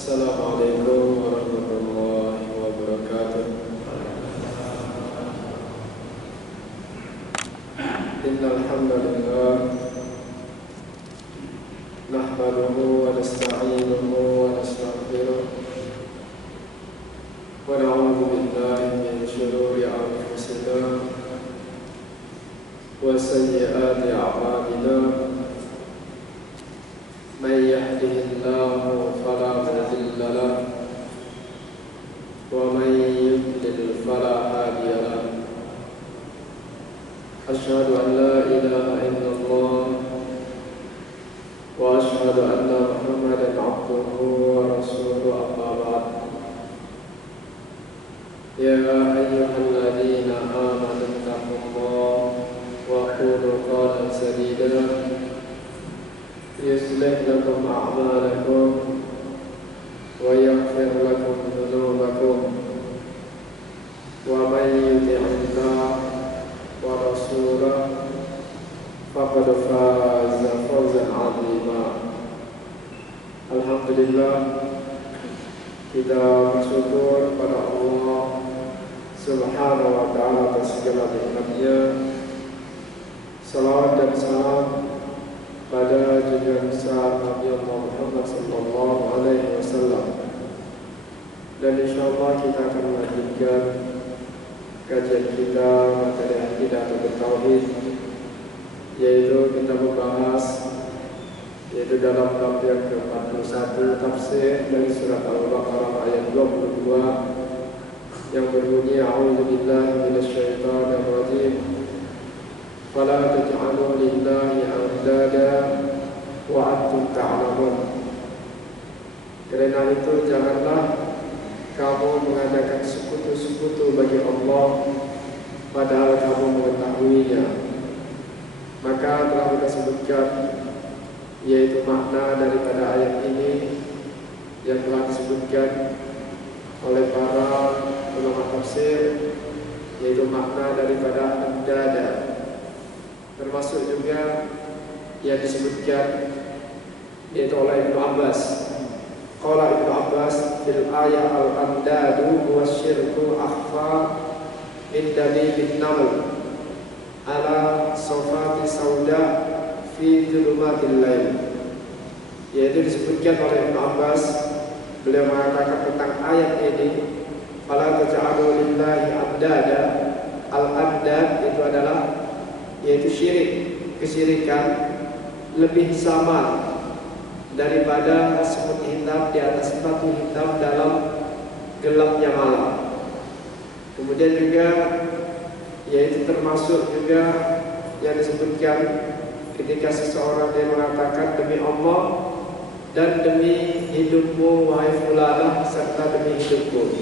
Assalamualaikum warahmatullahi wabarakatuh. Innal hamdalillah nahmaduhu wa nasta'inuhu wa nastaghfiruh wa na'udzu billahi min shururi anfusina wa sayyiati a'malina. من يهده الله فلا مضل له ومن يضلل فلا هادي له أشهد أن لا إله إلا الله وأشهد أن محمدا عبده ورسوله أما بعد يا أيها الذين آمنوا اتقوا الله وقولوا قولا سديدا يصلح لكم أعمالكم ويغفر لكم ذنوبكم ومن يطع الله ورسوله فقد فاز فوزا عظيما. Alhamdulillah, kita bersyukur pada Allah Subhanahu wa ta'ala atas segala nikmat-Nya. Salawat dan salam pada junjungan besar Nabi Muhammad sallallahu alaihi wasallam. Dan insyaallah kita akan melanjutkan kajian kita materi akidah atau tauhid, yaitu kita membahas dalam bab yang ke-41 tafsir dari surat Al-Baqarah ayat 22 yang berbunyi a'udzubillahi minasyaitonir rajim. Fala taj'alu lillahi andada wa antum ta'lamun. Karena itu janganlah kamu mengadakan sekutu-sekutu bagi Allah padahal kamu mengetahuinya. Maka telah kita sebutkan, yaitu makna daripada ayat ini yang telah disebutkan oleh para ulama tafsir, yaitu makna daripada andada, termasuk juga yang disebutkan yaitu oleh Ibnu Abbas. Qala Ibnu Abbas fil ayat al-andadu huwa syirku akhfa min dalilin naml ala sawfati sauda fi dhulumatil lail. Yaitu disebutkan oleh Ibnu Abbas, beliau mengatakan tentang ayat ini, fala taj'alu lillahi andada. Al-andad itu adalah yaitu syirik, kesyirikan lebih samar daripada semut hitam di atas batu hitam dalam gelapnya malam. Kemudian juga yaitu termasuk juga yang disebutkan ketika seseorang dia mengatakan demi Allah dan demi hidupmu wahai fulanah serta demi hidupku.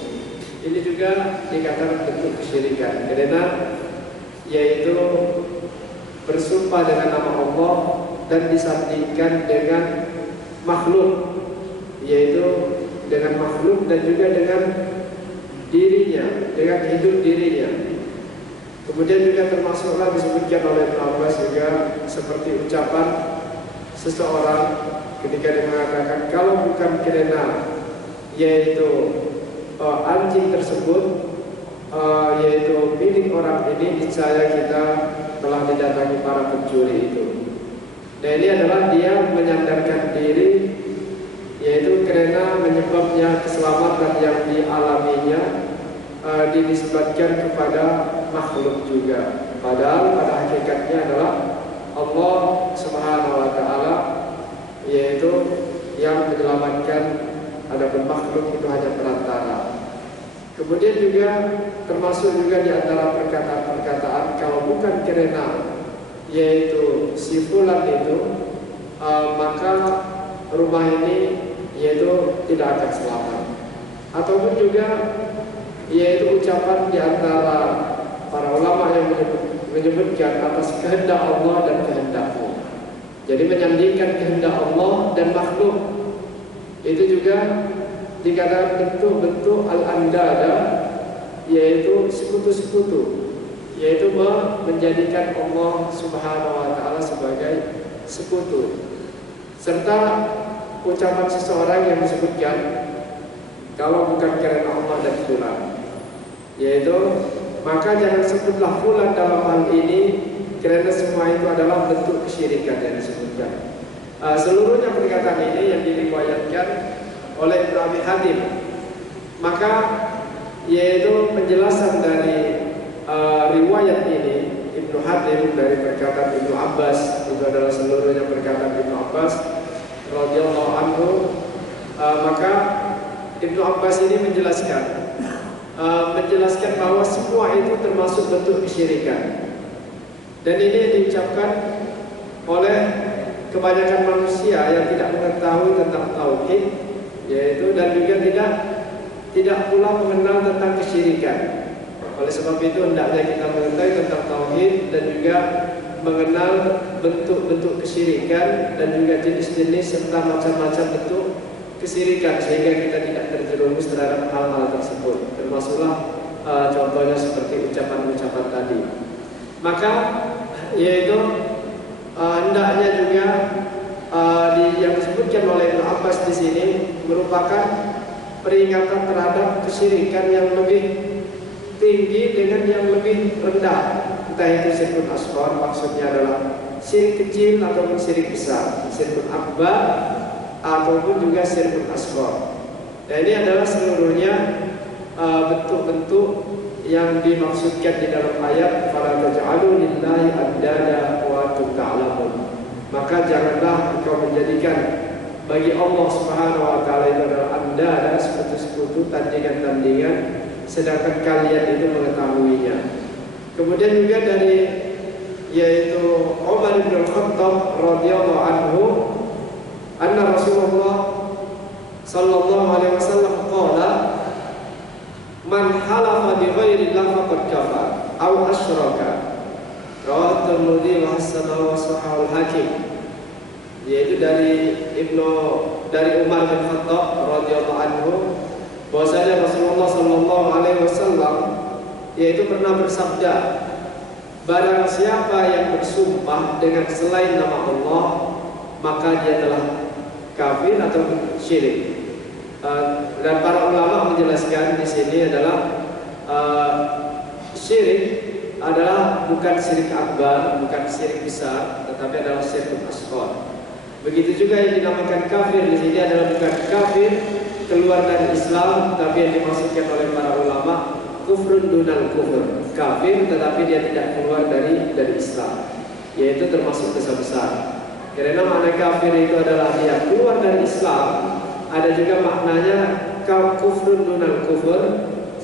Ini juga dikatakan bentuk kesyirikan, karena yaitu bersumpah dengan nama Allah dan disandingkan dengan makhluk, yaitu dengan makhluk dan juga dengan dirinya, dengan hidup dirinya. Kemudian juga termasuklah disebutkan oleh Ibnu Abbas juga seperti ucapan seseorang ketika dia mengatakan kalau bukan karena yaitu anjing tersebut yaitu milik orang ini, niscaya kita telah didatangi para pencuri itu. Dan ini adalah dia menyandarkan diri, yaitu karena menyebabnya keselamatan yang dialaminya dinisbatkan kepada makhluk juga. Padahal pada hakikatnya adalah Allah Subhanahu wa ta'ala yaitu yang menyelamatkan, adapun makhluk itu hanya perantara. Kemudian juga termasuk juga di antara perkataan-perkataan kalau bukan karena yaitu si fulan itu maka rumah ini yaitu tidak akan selamat. Ataupun juga yaitu ucapan di antara para ulama yang menyebutkan atas kehendak Allah dan kehendakmu. Jadi menyandingkan kehendak Allah dan makhluk itu juga dikatakan bentuk-bentuk al-andada, yaitu sekutu-sekutu, yaitu menjadikan Allah Subhanahu wa ta'ala sebagai sekutu. Serta ucapan seseorang yang disebutkan kalau bukan karena Allah dan fulan, yaitu maka jangan sebutlah fulan dalam hal ini, karena semua itu adalah bentuk kesyirikan yang disebutkan. Seluruhnya perkataan ini yang diriwayatkan oleh Ibnu Abi Hatim. Maka yaitu penjelasan dari riwayat ini Ibnu Hatim dari perkataan Ibnu Abbas, itu adalah seluruhnya perkataan Ibnu Abbas radhiyallahu anhu. Maka Ibnu Abbas ini menjelaskan bahwa semua itu termasuk bentuk kesyirikan. Dan ini diucapkan oleh kebanyakan manusia yang tidak mengetahui tentang tauhid, yaitu dan juga tidak pula mengenal tentang kesyirikan. Oleh sebab itu hendaknya kita mengetahui tentang tauhid dan juga mengenal bentuk-bentuk kesyirikan dan juga jenis-jenis serta macam-macam bentuk kesyirikan, sehingga kita tidak terjerumus terhadap hal-hal tersebut. Termasuklah contohnya seperti ucapan-ucapan tadi. Maka yaitu hendaknya juga yang disebutkan oleh Ibnu Abbas di sini merupakan peringatan terhadap kesyirikan yang lebih tinggi dengan yang lebih rendah. Entah itu syirkun asghar, maksudnya adalah syirik kecil ataupun syirik besar, syirkun akbar ataupun juga syirkun asghar. Dan ini adalah seluruhnya bentuk-bentuk yang dimaksudkan di dalam ayat fala taj'alu lillahi andada wa antum ta'lamun. Maka janganlah engkau menjadikan bagi Allah Subhanahu wa taala itu adalah andada, sekutu-sekutu, tandingan-tandingan, sedangkan kalian itu mengetahuinya. Kemudian juga dari yaitu Umar bin Khattab radhiyallahu anhu, anna Rasulullah sallallahu alaihi wasallam qala man halafa bi ghairi Allah faqad kafar aw asyraka. Rawahu Tirmidzi wa hasanahu wa sahahu al-Hakim. Yaitu dari Umar bin Khattab radhiyallahu anhu, bahwasanya Rasulullah sallallahu alaihi wasallam yaitu pernah bersabda, barang siapa yang bersumpah dengan selain nama Allah, maka dia telah kafir atau syirik. Dan para ulama menjelaskan di sini adalah syirik adalah bukan syirik akbar, bukan syirik besar, tetapi adalah syirik asghar. Begitu juga yang dinamakan kafir di sini adalah bukan kafir keluar dari Islam, tapi yang dimaksudkan oleh para ulama kufrun dunal kufur, kafir tetapi dia tidak keluar dari Islam, yaitu termasuk dosa besar. Karena makna kafir itu adalah dia keluar dari Islam. Ada juga maknanya kufrun dunal kufur,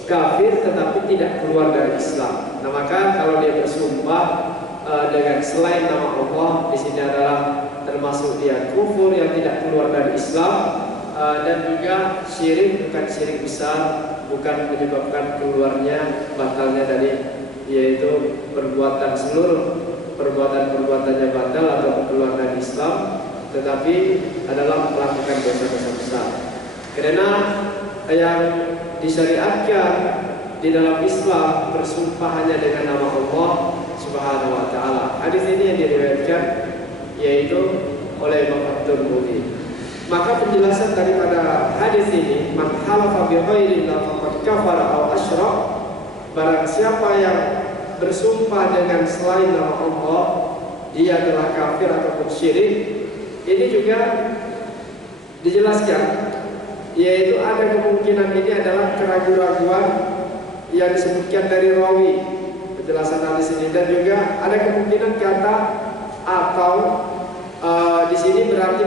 kafir tetapi tidak keluar dari Islam. Nah maka kalau dia bersumpah dengan selain nama Allah, di sini adalah termasuk dia kufur yang tidak keluar dari Islam, dan juga syirik, bukan syirik besar, bukan menyebabkan keluarnya batalnya dari yaitu seluruh perbuatannya batal atau keluar dari Islam, tetapi adalah melakukan dosa-dosa besar. Karena yang disyariatkan di dalam Islam bersumpah hanya dengan nama Allah Subhanahu wa taala. Hadis ini yang diriwayatkan yaitu oleh Imam At-Tirmidzi. Maka penjelasan daripada hadis ini, man halafa bi ghairillah faqad kafara aw asyrak, barang siapa yang bersumpah dengan selain nama Allah, dia telah kafir ataupun syirik. Ini juga dijelaskan, yaitu ada kemungkinan ini adalah keraguan-raguan yang disebutkan dari rawi penjelasan hadis ini, dan juga ada kemungkinan kata atau di sini berarti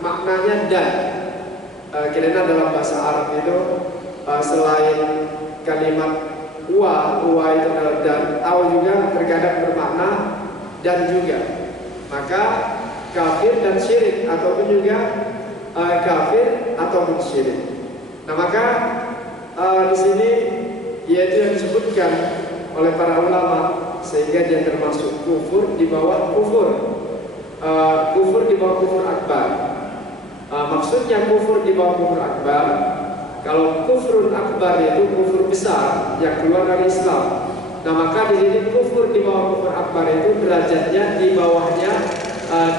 maknanya dan. Karena dalam bahasa Arab itu selain kalimat wa itu adalah dan, au juga terkadang bermakna dan juga. Maka kafir dan syirik ataupun juga kafir ataupun syirik. Nah maka di sini yaitu yang disebutkan oleh para ulama, sehingga dia termasuk kufur di bawah kufur, kufur di bawah kufur akbar. Maksudnya kufur di bawah kufur akbar, kalau kufrun akbar itu kufur besar yang keluar dari Islam. Nah maka di sini kufur di bawah kufur akbar itu derajatnya di bawahnya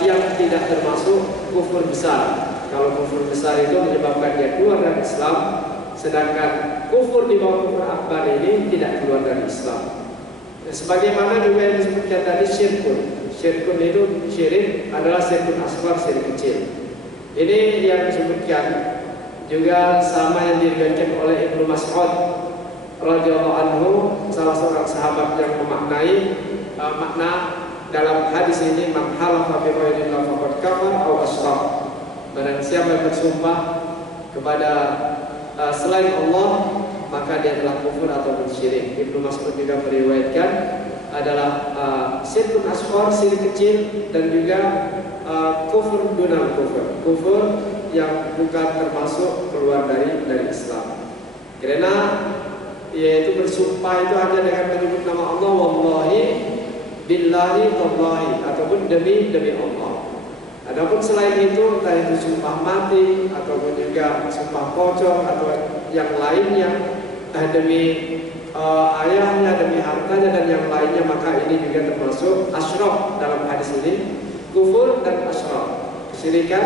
yang tidak termasuk kufur besar. Kalau kufur besar itu menyebabkan dia keluar dari Islam, sedangkan kufur di bawah kufur akbar ini tidak keluar dari Islam. Sebagaimana juga yang disebutkan tadi syirkun. Syirkun itu syirik adalah syirkun asghar, syirik kecil. Ini yang disebutkan juga sama yang diriwayatkan oleh Ibnu Mas'ud radhiyallahu anhu, salah seorang sahabat yang memaknai makna dalam hadis ini, man halafa bi ghairillah faqad kafar aw asyrak. Barang siapa yang bersumpah kepada selain Allah, maka dia telah kufur atau syirik. Ibnu Mas'ud juga meriwayatkan adalah syirkun asghar, syirik kecil, dan juga kufur dunal kufur, kufur yang bukan termasuk keluar dari Islam. Karena yaitu bersumpah itu hanya dengan menyebut nama Allah, wallahi, billahi, tallahi, ataupun demi Allah. Adapun selain itu, entah itu sumpah mati ataupun juga sumpah pocong atau yang lainnya, demi ayahnya, demi hartanya dan yang lainnya, maka ini juga termasuk asyrak dalam hadis ini, kufur dan asyrak, kesyirikan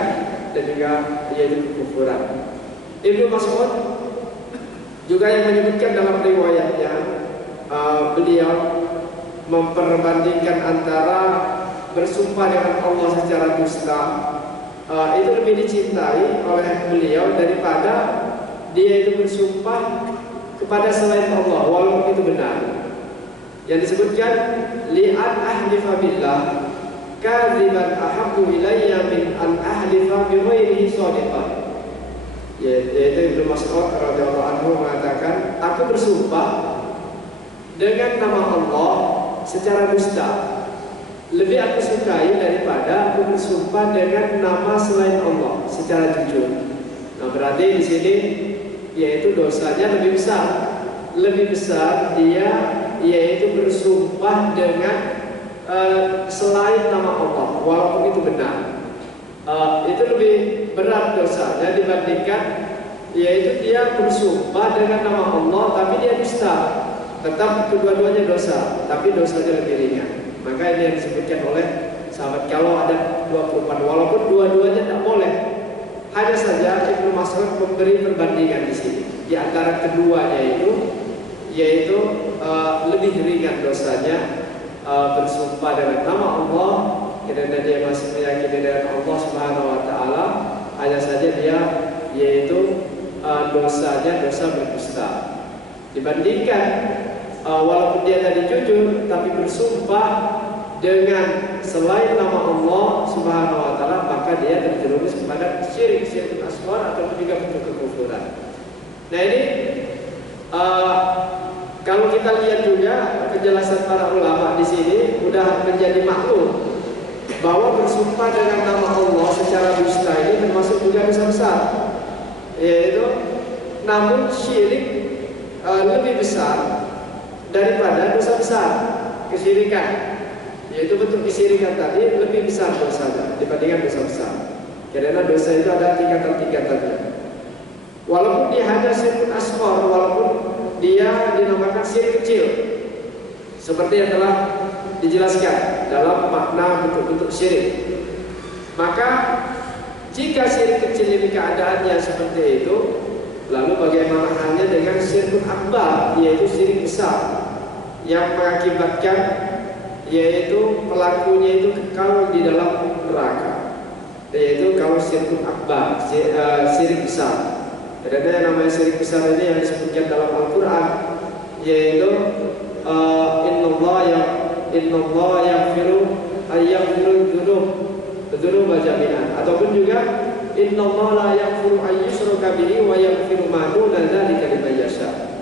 dan juga yaitu kekufuran. Ibnu Mas'ud juga yang menyebutkan dalam riwayatnya, beliau memperbandingkan antara bersumpah dengan Allah secara dusta, itu lebih dicintai oleh beliau daripada dia itu bersumpah kepada selain Allah walaupun itu benar. Yang disebutkan li'an ahlifa billah kadziban ahabbu ilayya min an ahlifa bi ghairihi shadiqan. Yaitu Ibnu Mas'ud radhiyallahu anhu mengatakan, aku bersumpah dengan nama Allah secara dusta lebih aku sukai daripada aku bersumpah dengan nama selain Allah secara jujur. Nah, berarti di sini yaitu dosanya lebih besar dia yaitu bersumpah dengan selain nama Allah walaupun itu benar. Itu lebih berat dosanya dibandingkan yaitu dia bersumpah dengan nama Allah tapi dia dusta. Tetap kedua-duanya dosa, tapi dosanya lebih ringan. Maka ini yang disebutkan oleh sahabat, kalau ada 24, walaupun dua-duanya tidak boleh. Hanya saja Ibnu Mas'ud memberi perbandingan di sini di antara keduanya itu, yaitu lebih ringan dosanya bersumpah dengan nama Allah karena dia masih meyakini dengan Allah Subhanahu wa taala. Hanya saja dia yaitu dosanya dosa berdusta. Dibandingkan walaupun dia tadi jujur tapi bersumpah dengan selain nama Allah Subhanahu wa taala, maka dia terjerumus kepada syirik asghar atau juga bentuk kekufuran. Nah, ini kalau kita lihat juga penjelasan para ulama di sini sudah menjadi maklum bahwa bersumpah dengan nama Allah secara dusta ini termasuk juga dosa besar. Yaitu namun syirik lebih besar daripada dosa besar kesyirikan. Yaitu bentuk kesyirikan tadi lebih besar dosanya dibandingkan dosa besar. Karena dosa itu ada tingkatan-tingkatannya. Walaupun dia hanya syirkun asghar, walaupun dia dinamakan syirik kecil, seperti yang telah dijelaskan dalam makna bentuk-bentuk syirik. Maka jika syirik kecil ini keadaannya seperti itu, lalu bagaimana halnya dengan syirkun akbar, yaitu syirik besar yang mengakibatkan yaitu pelakunya itu kekal di dalam neraka, yaitu kalau syirkun akbar, syirik besar. Ada yang namanya syirik besar ini yang disebutkan dalam Al-Quran, yaitu innallaha yaghfiru dzunub jami'an, ataupun juga innallaha la yaghfiru ayyushraka bihi wa yaghfiru ma duna dzalika liman yasha.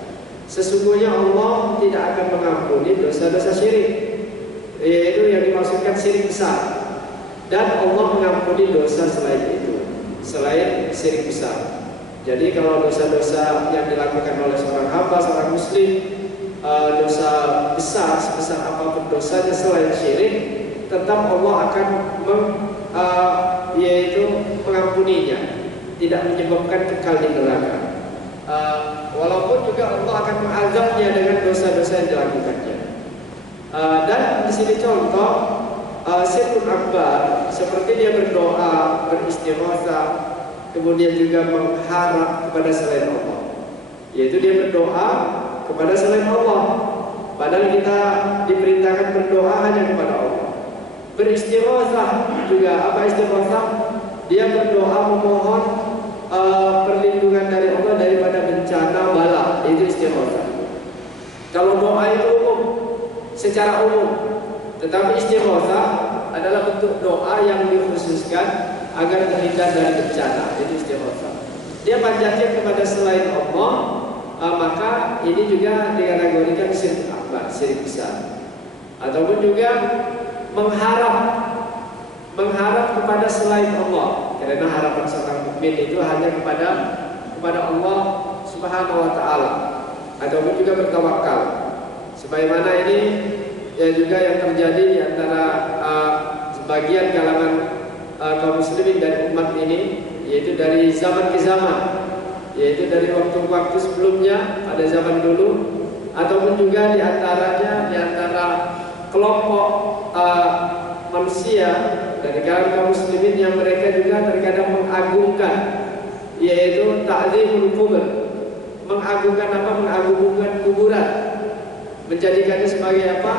Sesungguhnya Allah tidak akan mengampuni dosa-dosa syirik, yaitu yang dimaksudkan syirik besar, dan Allah mengampuni dosa selain itu, selain syirik besar. Jadi kalau dosa-dosa yang dilakukan oleh seorang hamba, seorang muslim, dosa besar sebesar apapun dosanya selain syirik, tetap Allah akan yaitu mengampuninya, tidak menyebabkan kekal di neraka. Walaupun juga Allah akan mengazabnya dengan dosa-dosa yang dilakukannya. Dan di sini contoh syirkun akbar, seperti dia berdoa, beristighatsah, kemudian juga mengharap kepada selain Allah, yaitu dia berdoa kepada selain Allah. Padahal kita diperintahkan berdoa hanya kepada Allah. Beristighatsah juga, apa istighatsah? Dia berdoa memohon perlindungan dari Allah daripada bencana bala, itu istighatsah. Kalau doa itu umum, secara umum, tetapi istighatsah adalah bentuk doa yang dikhususkan agar terhindar dari bencana, itu istighatsah. Dia panjatkan kepada selain Allah, maka ini juga dikategorikan syirik akbar, syirik besar. Ataupun juga mengharap kepada selain Allah, karena harapan seorang mukmin itu hanya kepada Allah Subhanahu wa taala, ataupun juga bertawakal. Sebagaimana ini ya juga yang terjadi di antara sebagian kalangan kaum muslimin dan umat ini, yaitu dari zaman ke zaman, yaitu dari waktu-waktu sebelumnya, ada zaman dulu, ataupun juga di antara kelompok manusia dari kalangan kaum muslimin yang mereka juga terkadang mengagungkan, yaitu ta'zimul qubur, mengagungkan apa? Mengagungkan kuburan, menjadikannya sebagai apa?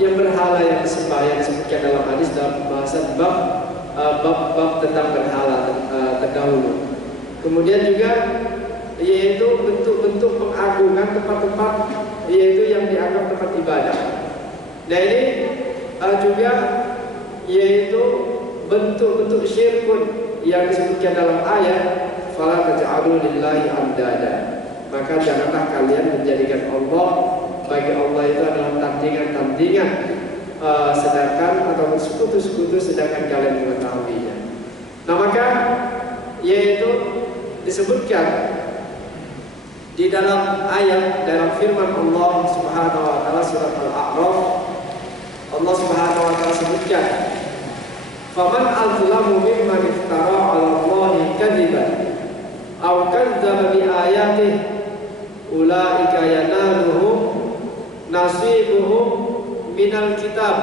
Yang berhala yang disembah, yang disebutkan dalam hadis dalam pembahasan bab tentang berhala terdahulu. Kemudian juga yaitu bentuk-bentuk pengagungan tempat-tempat yaitu yang dianggap tempat ibadah. Nah ini juga yaitu bentuk-bentuk syirkun yang disebutkan dalam ayat fala taj'alu lillahi andada. Maka janganlah kalian menjadikan Allah, bagi Allah itu adalah tandingan-tandingan, sedangkan atau sekutu-sekutu sedangkan kalian mengetahuinya. Nah maka yaitu disebutkan di dalam ayat, dalam firman Allah Subhanahu wa taala surat Al-A'raf, Allah Subhanahu wa taala sebutkan, "Faman azlamu mimman iftara 'ala Allahi kadziban aw kadzdzaba bi ayatihi ulaika yanaluhum nasibuhum minal kitab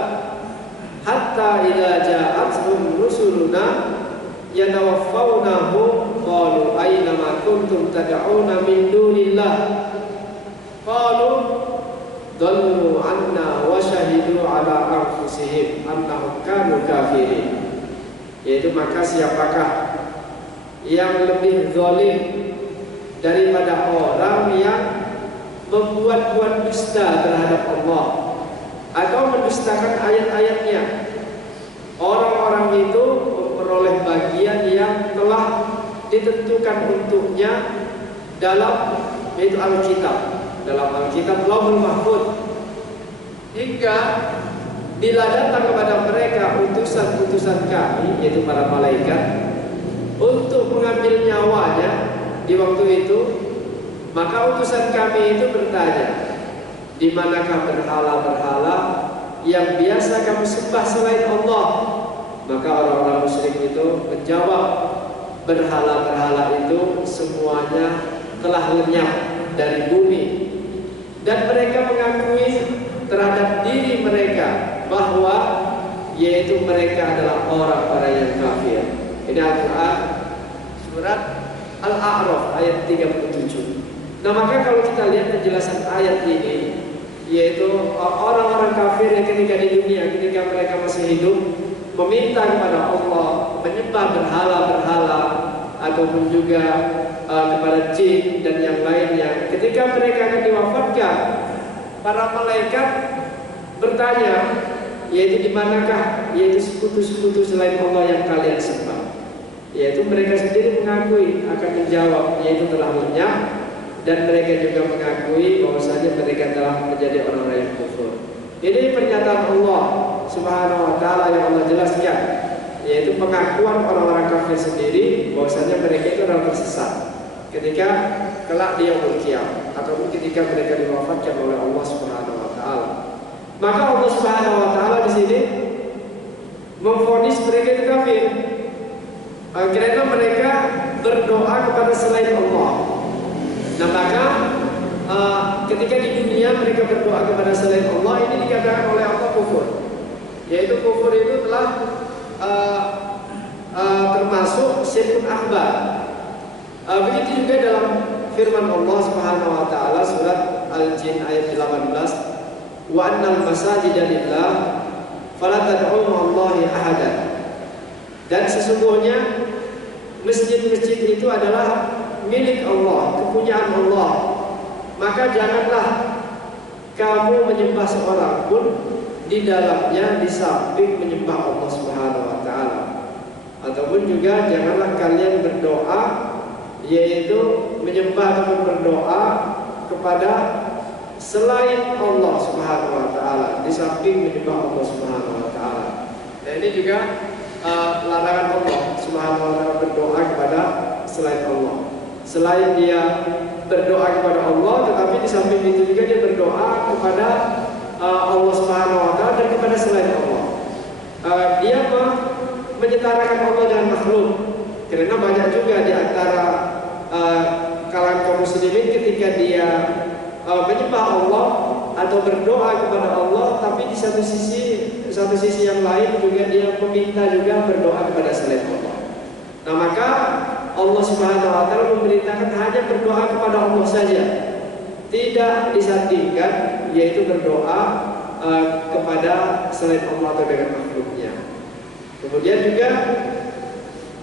hatta idza ja'atuhum rusuluna yatawaffawnahum qalu aina ma kuntum tad'una min dunillah qalu dallu anna wa shahidu ala anfusihim annahum kanu kafirin." Yaitu maka siapakah yang lebih zalim daripada orang yang membuat-buat dusta terhadap Allah atau mendustakan ayat-ayatnya. Orang-orang itu memperoleh bagian yang telah ditentukan untuknya dalam yaitu Alkitab, dalam Alkitab Lauhul Mahfuz, hingga bila datang kepada mereka utusan-utusan kami yaitu para malaikat untuk mengambil nyawanya di waktu itu, maka utusan kami itu bertanya, di manakah berhala-berhala yang biasa kamu sembah selain Allah? Maka orang-orang musyrik itu menjawab, berhala-berhala itu semuanya telah lenyap dari bumi, dan mereka mengakui terhadap diri mereka bahwa yaitu mereka adalah orang-orang yang kafir. Ini Al-Quran surat Al-A'raf ayat 37. Nah maka kalau kita lihat penjelasan ayat ini, yaitu orang-orang kafir yang ketika di dunia, ketika mereka masih hidup, meminta kepada Allah, menyembah berhala-berhala ataupun juga kepada jin dan yang lainnya. Ketika mereka akan diwafatkan, para malaikat bertanya, yaitu di manakah yaitu sekutu-sekutu selain Allah yang kalian sembah? Yaitu mereka sendiri mengakui akan menjawab, yaitu telah lenyap, dan mereka juga mengakui bahwasanya mereka telah menjadi orang-orang yang kufur. Ini pernyataan Allah Subhanahu wa taala yang Allah jelaskan, yaitu pengakuan orang-orang kafir sendiri bahwasanya mereka itu orang tersesat ketika kelak di yaumul qiyamah ataupun ketika mereka diwafatkan oleh Allah Subhanahu wa taala. Maka Allah Subhanahu wa taala di sini memvonis mereka itu kafir karena mereka berdoa kepada selain Allah. Nah maka ketika di dunia mereka berdoa kepada selain Allah, ini dikatakan oleh Allah kufur. Yaitu kufur itu telah termasuk syirkun akbar, Begitu juga dalam firman Allah Subhanahu wa taala surat Al-Jin ayat 18, wa annal masajida lillah fala tad'u ma'allahi ahada. Dan sesungguhnya masjid-masjid itu adalah milik Allah, kepunyaan Allah. Maka janganlah kamu menyembah seorang pun di dalamnya di samping menyembah Allah Subhanahu wa taala. Ataupun juga janganlah kalian berdoa, yaitu menyembah atau berdoa kepada selain Allah Subhanahu wa taala, di samping menyembah Allah Subhanahu wa taala. Nah, ini juga larangan Allah Subhanahu wa taala berdoa kepada selain Allah. Selain dia berdoa kepada Allah, tetapi di samping itu juga dia berdoa kepada Allah Subhanahu wa taala dan kepada selain Allah. Dia menyetarakan Allah dengan makhluk. Karena banyak juga di antara kalangan kaum muslimin ketika dia menyembah Allah atau berdoa kepada Allah, tapi di satu sisi yang lain juga dia meminta juga berdoa kepada selain Allah. Nah, maka Allah Subhanahu wa taala memerintahkan hanya berdoa kepada Allah saja, tidak disandingkan yaitu berdoa kepada selain Allah atau dengan makhluknya. Kemudian juga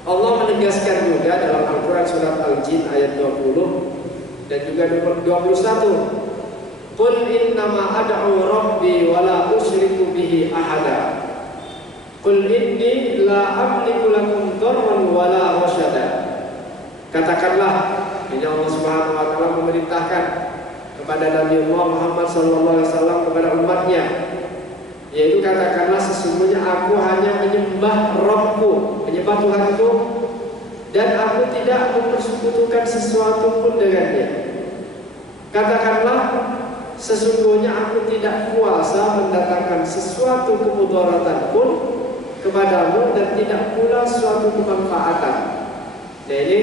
Allah menegaskan juga dalam Al-Quran surat Al-Jin ayat 20 dan juga 21, Qul innama ad'u rabbi wa la usyriku bihi ahada. Qul inni la amliku lakum dharran wa la rasyada. Katakanlah, ini Allah Subhanahu wa taala memerintahkan kepada Nabi Muhammad sallallahu alaihi wasallam kepada umatnya, yaitu katakanlah sesungguhnya aku hanya menyembah Rabbku, menyembah Tuhanku, dan aku tidak mempersekutukan sesuatu pun dengannya. Katakanlah sesungguhnya aku tidak kuasa mendatangkan sesuatu kemudaratan pun kepadamu dan tidak pula suatu kemanfaatan. Nah, ini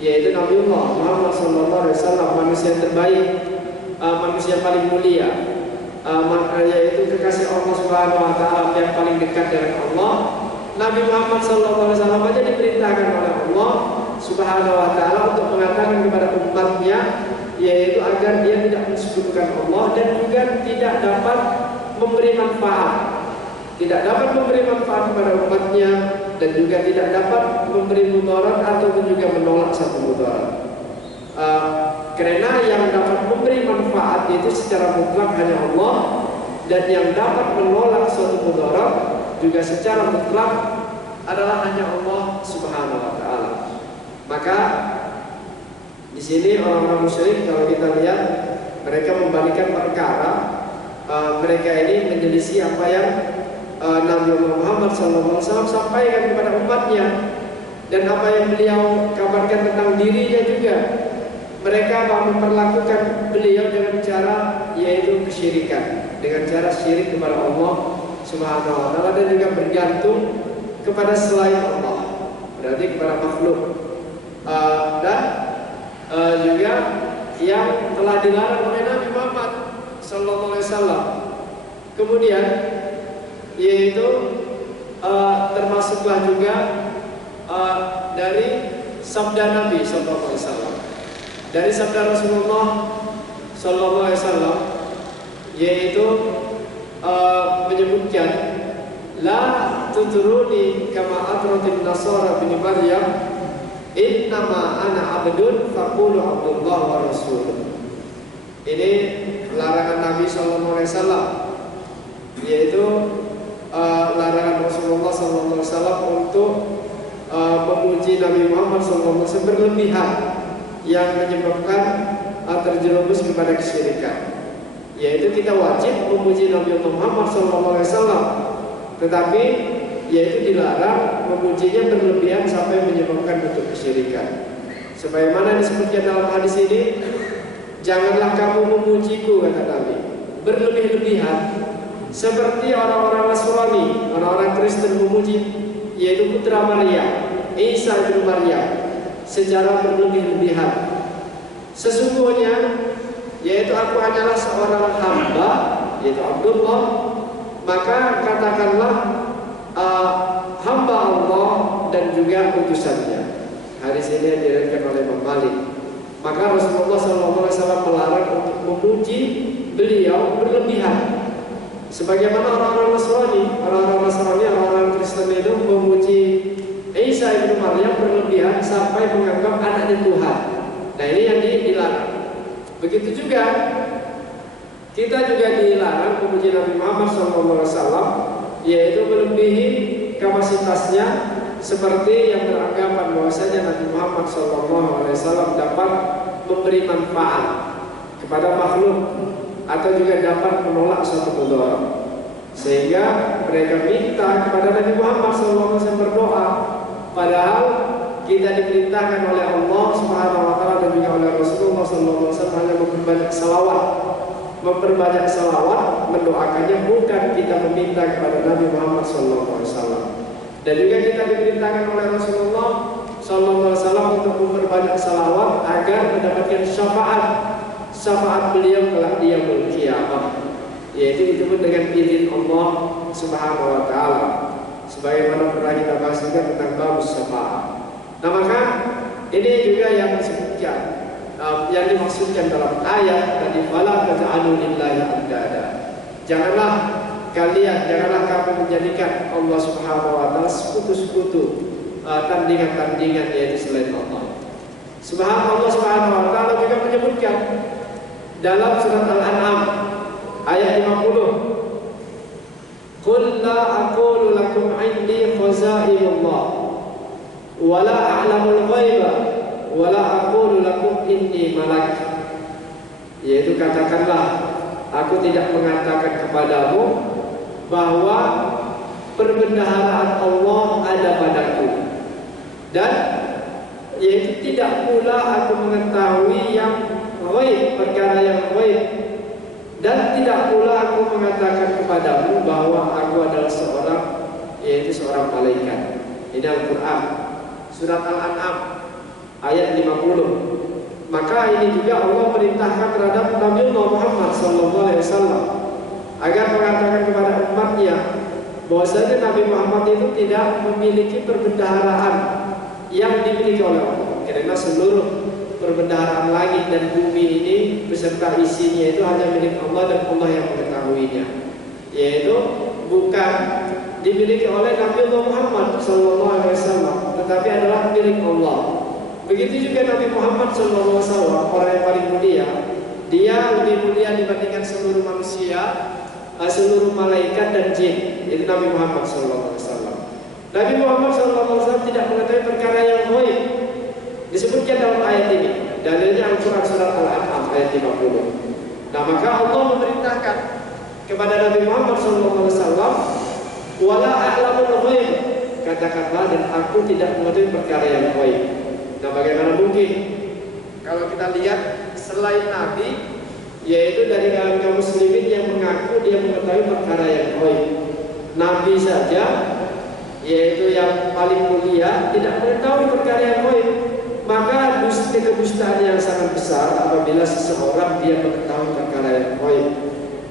yaitu Nabi Muhammad SAW, manusia terbaik, manusia paling mulia, yaitu kekasih Allah Subhanahu wa taala yang paling dekat dengan Allah. Nabi Muhammad SAW aja diperintahkan oleh Allah Subhanahu wa taala untuk mengatakan kepada umatnya, yaitu agar dia tidak mensekutukan Allah dan juga tidak dapat memberi manfaat, kepada umatnya, dan juga tidak dapat memberi mudarat ataupun juga menolak satu mudarat. Karena yang dapat memberi manfaat itu secara mutlak hanya Allah, dan yang dapat menolak suatu mudarat juga secara mutlak adalah hanya Allah Subhanahu wa taala. Maka di sini orang-orang musyrik, kalau kita lihat, mereka membalikkan perkara, mereka ini menyelisih apa yang Nabi Muhammad SAW sampaikan kepada umatnya dan apa yang beliau kabarkan tentang dirinya juga. Mereka memperlakukan beliau dengan cara yaitu kesyirikan, dengan cara syirik kepada Allah Subhanahu wa taala dan juga bergantung kepada selain Allah, berarti kepada makhluk, dan juga yang telah dilarang oleh Nabi Muhammad SAW. Kemudian yaitu termasuklah juga dari sabda Nabi SAW, dari sabda Rasulullah SAW, yaitu menyebutkan la tutruni kama atratin nasara bin Maryam, innama ana abdun faqulu abdullah wa rasuluh. Ini larangan Nabi SAW, yaitu larangan Rasulullah SAW untuk memuji Nabi Muhammad SAW berlebihan yang menyebabkan terjerumus kepada kesyirikan. Yaitu kita wajib memuji Nabi Muhammad SAW, tetapi yaitu dilarang memujinya berlebihan sampai menyebabkan bentuk kesyirikan. Sebagaimana disebutkan dalam hadis ini, janganlah kamu memujiku, kata Nabi, berlebih-lebihan seperti orang-orang Nasrani, orang-orang Kristen memuji yaitu putra Maria, Isa bin Maryam, secara berlebih-lebihan. Sesungguhnya yaitu aku hanyalah seorang hamba, yaitu Abdullah, maka katakanlah hamba Allah dan juga utusannya. Hadis ini yang diriwayatkan oleh Imam Malik. Maka Rasulullah SAW melarang untuk memuji beliau berlebihan. Sebagaimana orang-orang Nasrani, orang-orang Kristen itu memuji Isa ibnu Maryam berlebihan sampai menganggap anaknya Tuhan. Nah, ini yang dilarang. Begitu juga kita juga dilarang memuji Nabi Muhammad SAW, yaitu melebihi kapasitasnya, seperti yang beranggapan bahwasanya Nabi Muhammad SAW dapat memberi manfaat kepada makhluk atau juga dapat menolak suatu mudarat, sehingga mereka minta kepada Nabi Muhammad SAW berdoa, padahal kita diperintahkan oleh Allah Subhanahu wa taala dan juga oleh Rasulullah SAW hanya memperbanyak salawat, mendoakannya, bukan kita meminta kepada Nabi Muhammad SAW. Dan juga kita diperintahkan oleh Rasulullah SAW untuk memperbanyak salawat agar mendapatkan syafaat beliau kelak di yaumul qiyamah, yaitu itu pun dengan izin Allah Subhanahu wa taala, sebagaimana pernah kita bahas juga tentang bab syafaat. Nah, maka ini juga yang disebutkan, yang dimaksudkan dalam ayat tadi, fala taj'alu lillahi andada. Janganlah kamu menjadikan Allah Subhanahu wa taala sekutu-sekutu, tandingan-tandingan yaitu selain Allah. Allah Subhanahu wa taala juga menyebutkan dalam surat Al-An'am ayat 50, qul la aqulu lakum 'indi khazainullah wa la a'lamul ghaiba wa la aqulu lakum inni malak. Yaitu katakanlah, aku tidak mengatakan kepadamu bahwa perbendaharaan Allah ada padaku, dan yaitu tidak pula aku mengetahui yang ghaib, perkara yang ghaib, dan tidak pula aku mengatakan kepadamu bahwa aku adalah seorang malaikat. Ini Al-Quran, surat Al-An'am ayat 50. Maka ini juga Allah perintahkan terhadap Nabi Muhammad SAW agar mengatakan kepada umatnya bahwasanya Nabi Muhammad itu tidak memiliki perbendaharaan yang dimiliki oleh Allah, karena seluruh perbendaharaan langit dan bumi ini beserta isinya itu hanya milik Allah dan Allah yang mengetahuinya, yaitu bukan dimiliki oleh Nabi Muhammad SAW, tetapi adalah milik Allah. Begitu juga Nabi Muhammad SAW, orang yang paling mulia, dia lebih mulia dibandingkan seluruh manusia, seluruh malaikat dan jin. Itu Nabi Muhammad SAW. Nabi Muhammad SAW tidak mengetahui perkara yang ghaib. Disebutkan dalam ayat ini. Dalilnya Al-Quran surat Al-An'am ayat 50. Nah, maka Allah memerintahkan kepada Nabi Muhammad SAW, wala a'lamul ghaib, katakanlah, dan aku tidak mengetahui perkara yang ghaib. Nah, bagaimana mungkin kalau kita lihat selain Nabi, yaitu dari kaum muslimin yang mengaku dia mengetahui perkara yang ghaib. Nabi saja, yaitu yang paling mulia, tidak mengetahui perkara yang ghaib. Maka kedustaan yang sangat besar apabila seseorang dia mengetahui perkara yang ghaib.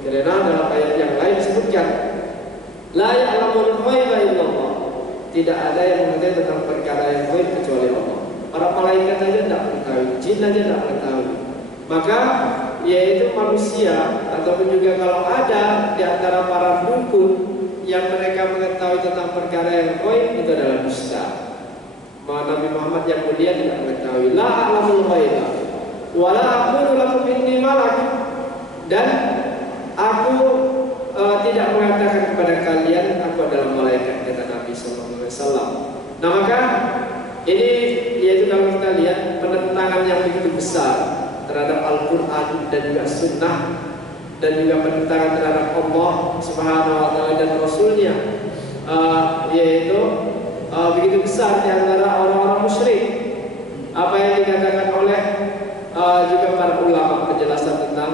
Karena dalam ayat yang lain disebutkan, la ya'lamul ghaiba illallah, tidak ada yang mengetahui tentang perkara yang ghaib kecuali Allah. Para malaikat saja tidak mengetahui, jin saja tidak mengetahui. Maka yaitu manusia, ataupun juga kalau ada di antara para dukun yang mereka mengetahui tentang perkara yang ghaib, itu adalah dusta. Nabi Muhammad yang mulia tidak mengetahui. La a'lamul ghaiba wa la aqulu lakum inni malak, dan aku tidak mengatakan kepada kalian aku adalah malaikat, kata Nabi SAW. Nah, maka ini yaitu kalau kita lihat penentangan yang begitu besar terhadap Al-Quran dan juga Sunnah, dan juga penentangan terhadap Allah Subhanahu wa taala dan Rasulnya, yaitu begitu besar di antara orang-orang musyrik. Apa yang dikatakan oleh juga para ulama penjelasan tentang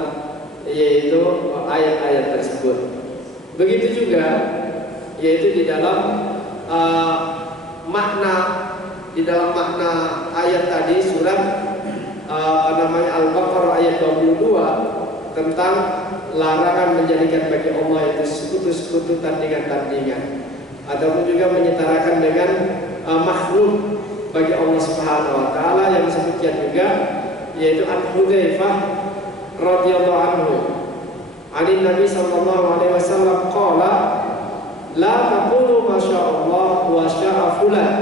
yaitu ayat-ayat tersebut. Begitu juga yaitu di dalam makna ayat tadi, surat Al-Baqarah ayat 22 tentang larangan menjadikan bagi Allah itu sekutu-sekutu, tandingan-tandingan, ataupun juga menyetarakan dengan makhluk bagi Allah Subhanahu wa taala yang disebutkan juga, yaitu An Hudzaifah radhiyallahu anhu. Ali Nabi sallallahu alaihi wasallam qala la taqulu ma sya'allah wa sya'a fulan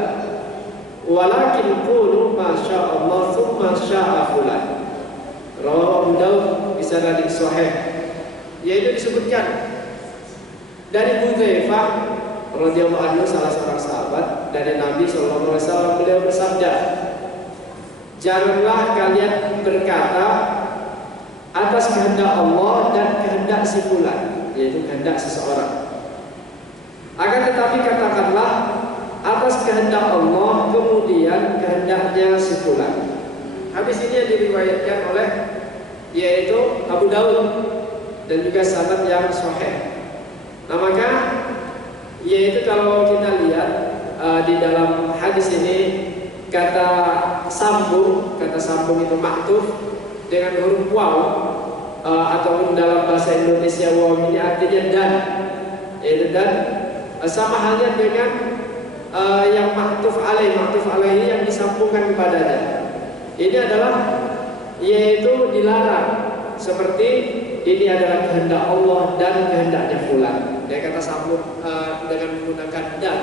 walakin qulu ma sya'allah tsumma sya'a fulan. Rawahu Abu Daud bi sanadin sahih. Yaitu disebutkan dari Hudzaifah radhiyallahu anhu, salah seorang sahabat dari Nabi sallallahu alaihi wasallam, beliau bersabda, janganlah kalian berkata atas kehendak Allah dan kehendak si fulan, yaitu kehendak seseorang. Akan tetapi katakanlah atas kehendak Allah kemudian kehendaknya si fulan. Habis ini yang diriwayatkan oleh yaitu Abu Daud dan juga sanad yang sahih. Nah maka yaitu kalau kita lihat di dalam hadis ini kata sambung itu maktuf dengan huruf waw ataupun dalam bahasa Indonesia waw ini artinya dan, yaitu dan sama halnya dengan yang maktuf alaih yang disambungkan kepadanya. Ini adalah yaitu dilarang, seperti ini adalah kehendak Allah dan kehendaknya fulan. Dia kata sambung dengan menggunakan dan,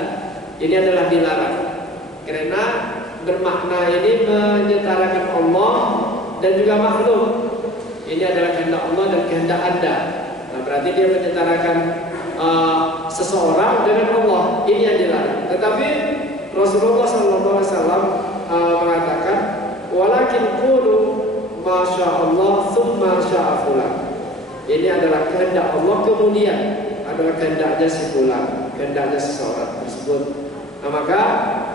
ini adalah dilarang karena bermakna ini menyetarakan Allah dan juga makhluk. Ini adalah kehendak Allah dan kehendak Anda. Nah berarti dia menyetarakan seseorang dengan Allah. Ini yang dilarang. Tetapi Rasulullah SAW mengatakan walakin qulu ma sya'allah tsumma sya'a fulan. Ini adalah kehendak Allah kemudian adalah kehendaknya si fulan, kehendaknya seseorang tersebut. Nah maka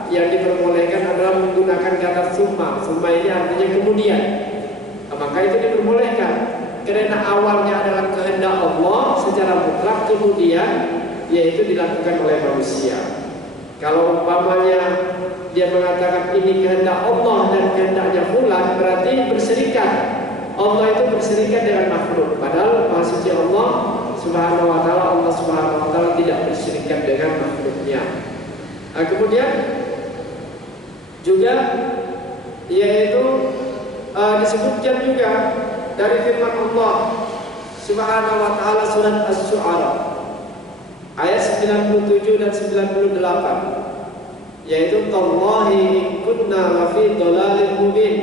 yang diperbolehkan adalah menggunakan kata tsumma. Tsumma ini artinya kemudian. Nah, maka itu diperbolehkan karena awalnya adalah kehendak Allah secara mutlak, kemudian yaitu dilakukan oleh manusia. Kalau umpamanya dia mengatakan ini kehendak Allah dan kehendaknya fulan, berarti berserikat. Allah itu berserikat dengan makhluk. Padahal Maha Suci Allah Subhanahu wa taala, Allah Subhanahu wa taala tidak berserikat dengan makhluknya. Nah, kemudian juga yaitu disebutkan juga dari firman Allah Subhanahu wa taala surat Asy-Syu'ara ayat 97 dan 98, yaitu tallahi in kunna lafi dhalalin mubin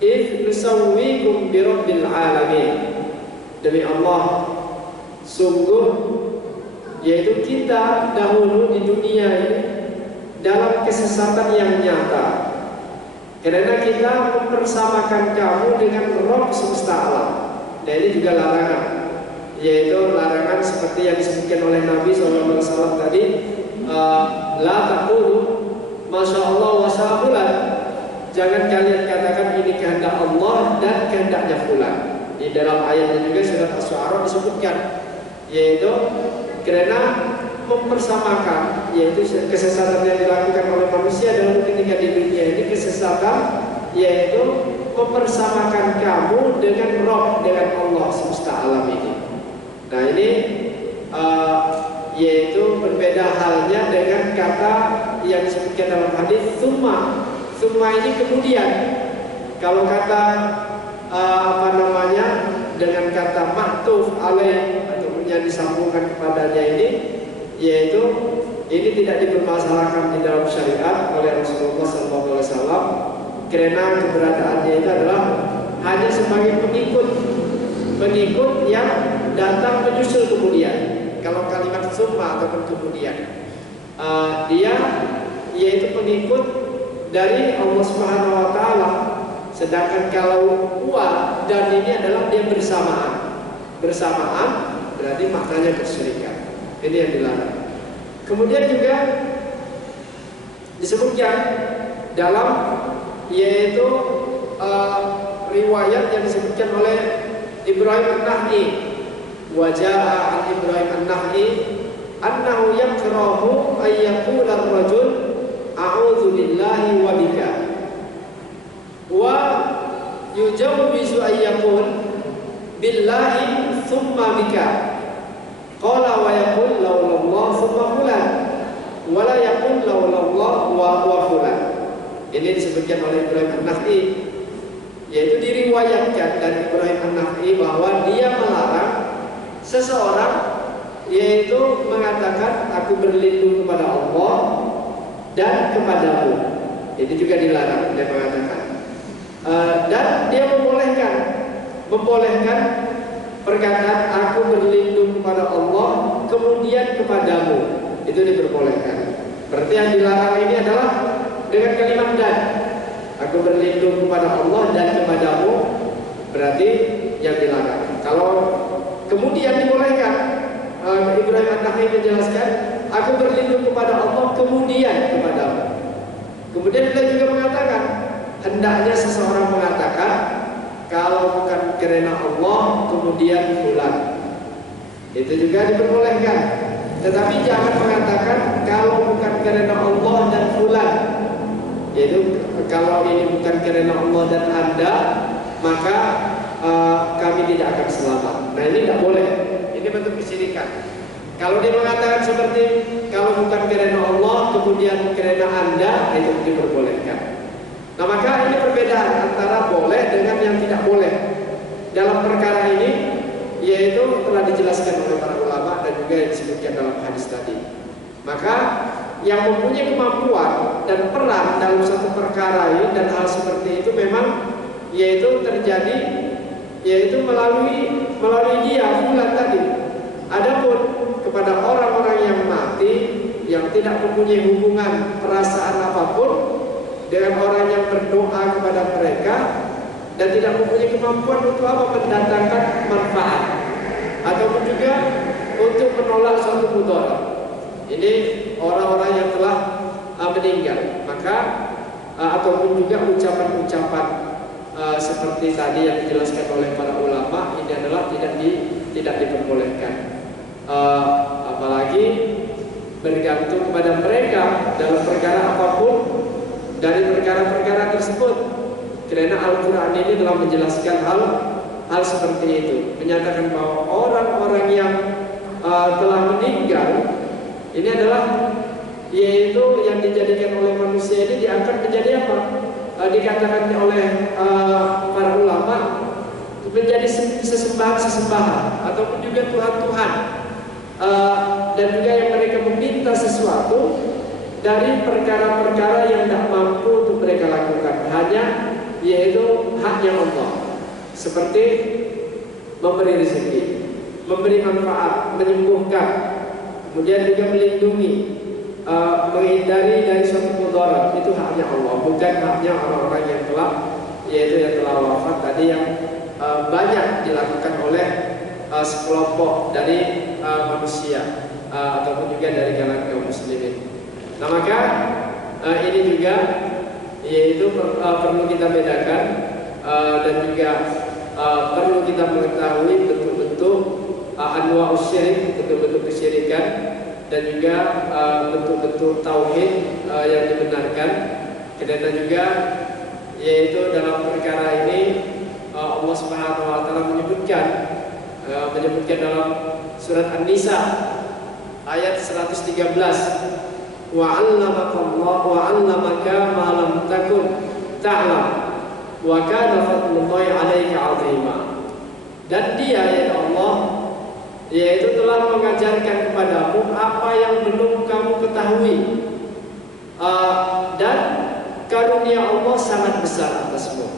id nusawwikum bi rabbil alamin. Demi Allah, sungguh yaitu kita dahulu di dunia ini dalam kesesatan yang nyata, karena kita mempersamakan kamu dengan Rabb semesta alam. Dan ini juga larangan, yaitu larangan seperti yang disebutkan oleh Nabi SAW tadi, la taqulu masya Allah wa sya'a fulan. Jangan kalian katakan ini kehendak Allah dan kehendaknya fulan. Di dalam ayatnya juga surat Asy-Syu'ara disebutkan, yaitu karena mempersamakan, yaitu kesesatan yang dilakukan oleh manusia dalam ketika di dunia ini, kesesatan yaitu mempersamakan kamu dengan Rabb, dengan Allah semesta alam ini. Nah ini yaitu berbeda halnya dengan kata yang disebutkan dalam hadis summa. Summa ini kemudian. Kalau kata dengan kata maktuf alaih atau yang disambungkan kepadanya ini, yaitu ini tidak dipermasalahkan di dalam syariat oleh Rasulullah SAW, karena keberadaannya itu adalah hanya sebagai pengikut yang datang menyusul kemudian. Kalau kalimat summa ataupun kemudian, dia yaitu pengikut dari Allah Subhanahu wa taala. Sedangkan kalau wa dan ini adalah dia bersamaan berarti maknanya berserikat. Ini yang dilarang. Kemudian juga disebutkan dalam yaitu riwayat yang disebutkan oleh Ibrahim An-Nakhai, wa jaa an Ibrahim An-Nakhai annahu yakrahu ay yaqula ar-rajul a'udzu billahi wa bika wa yujawwizu ay yaqul billahi thumma bika qala wa yaqul laula Allah thumma fulan wa la yaqul laulallah wa fulan. Ini disebutkan oleh Ibrahim An-Nakha'i, yaitu diriwayatkan dari Ibrahim An-Nakha'i bahwa dia melarang seseorang, yaitu mengatakan aku berlindung kepada Allah dan kepadamu. Ini juga dilarang, dia mengatakan. Dan dia membolehkan perkataan aku berlindung kepada Allah kemudian kepadamu. Itu diperbolehkan. Berarti yang dilarang ini adalah dengan kalimat dan. Aku berlindung kepada Allah dan kepadamu, berarti yang dilarang. Kalau kemudian dibolehkan, Ibrahim An-Nakha'i menjelaskan, aku berlindung kepada Allah kemudian kepadamu. Kemudian beliau juga mengatakan, hendaknya seseorang mengatakan, kalau bukan karena Allah kemudian fulan. Itu juga diperbolehkan. Tetapi jangan mengatakan kalau bukan karena Allah dan fulan. Yaitu kalau ini bukan karena Allah dan Anda, maka kami tidak akan selamat. Nah, ini tidak boleh. Ini bentuk kesyirikan. Kalau dia mengatakan seperti kalau bukan karena Allah kemudian karena Anda, itu diperbolehkan. Nah, maka ini perbedaan antara boleh dengan yang tidak boleh dalam perkara ini, yaitu telah dijelaskan oleh para ulama dan juga yang disebutkan dalam hadis tadi. Maka yang mempunyai kemampuan dan peran dalam satu perkara ini dan hal seperti itu memang yaitu terjadi yaitu melalui dia fulan tadi. Adapun kepada orang-orang yang mati yang tidak mempunyai hubungan perasaan apapun dengan orang yang berdoa kepada mereka dan tidak mempunyai kemampuan untuk mendatangkan manfaat ataupun juga untuk menolak suatu mudarat. Ini orang-orang yang telah meninggal, maka ataupun juga ucapan-ucapan seperti tadi yang dijelaskan oleh para ulama ini adalah tidak diperbolehkan. Apalagi bergantung kepada mereka dalam perkara apapun dari perkara-perkara tersebut. Karena Al-Quran ini telah menjelaskan hal seperti itu, menyatakan bahwa orang-orang yang telah meninggal ini adalah yaitu yang dijadikan oleh manusia ini diangkat menjadi apa? Dikatakan oleh para ulama menjadi sesembahan ataupun juga Tuhan-Tuhan, dan juga yang mereka meminta sesuatu dari perkara-perkara yang tidak mampu untuk mereka lakukan, hanya yaitu haknya Allah, seperti memberi rezeki, memberi manfaat, menyembuhkan, kemudian juga melindungi, menghindari dari suatu mudarat. Itu haknya Allah, bukan haknya orang-orang yang telah wafat tadi yang banyak dilakukan oleh sekelompok dari manusia ataupun juga dari kalangan kaum muslimin. Nah, maka ini juga yaitu perlu kita bedakan dan juga perlu kita mengetahui bentuk-bentuk anwa'us syirik, bentuk-bentuk kesyirikan dan juga bentuk-bentuk tauhid yang dibenarkan. Karena juga yaitu dalam perkara ini Allah Subhanahu wa taala menyebutkan dalam surat An-Nisa ayat 113, wa 'allamaka ma lam takun ta'lam wa kana fadlullahi 'alaika 'azima. Dan Dia, ya Allah, yaitu telah mengajarkan kepadamu apa yang belum kamu ketahui, dan karunia Allah sangat besar atasmu.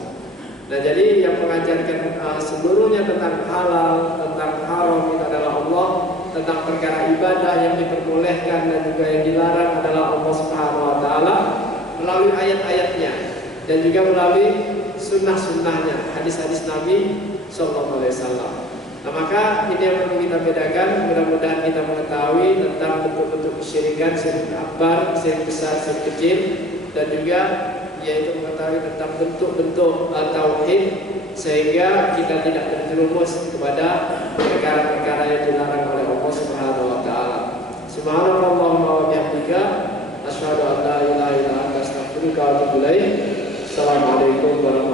Nah, jadi yang mengajarkan seluruhnya tentang halal, tentang haram itu adalah Allah. Tentang perkara ibadah yang diperbolehkan dan juga yang dilarang adalah Allah Subhanahu wa taala melalui ayat-ayatnya dan juga melalui sunnah-sunnahnya, hadis-hadis Nabi sallallahu alaihi wasallam. Nah, maka ini yang perlu kita bedakan. Mudah-mudahan kita mengetahui tentang bentuk-bentuk kesyirikan, syirik akbar, syirik besar, syirik kecil, dan juga yaitu mengetahui tentang bentuk-bentuk tauhid sehingga kita tidak terjerumus kepada perkara-perkara yang dilarang oleh Allah Subhanahu wa taala. Subhanallahumma wa bihamdika asyhadu an la ilaha illa anta astaghfiruka wa atubu ilaik. Assalamualaikum warahmatullahi wabarakatuh.